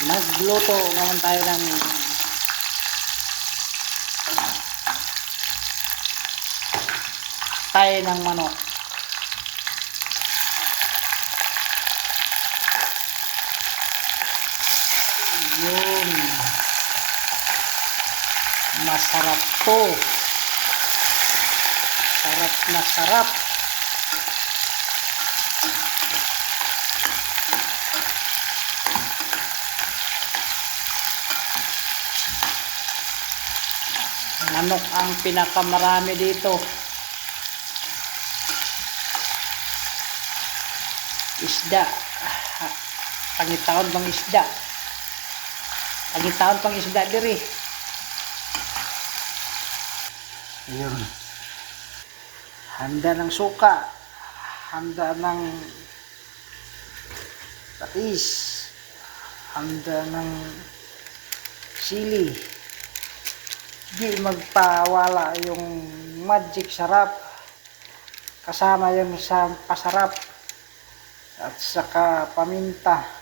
Magluto naman tayo ng manok. Yun. Masarap to. Sarap na sarap. Manok ang pinakamarami dito. Isda. Pangitaon pang isda. Pangitaon pang isda diri. Ayun. Handa ng suka. Handa ng patis. Handa ng sili. Di magpawala yung magic sarap. Kasama yung sa pasarap. At saka paminta.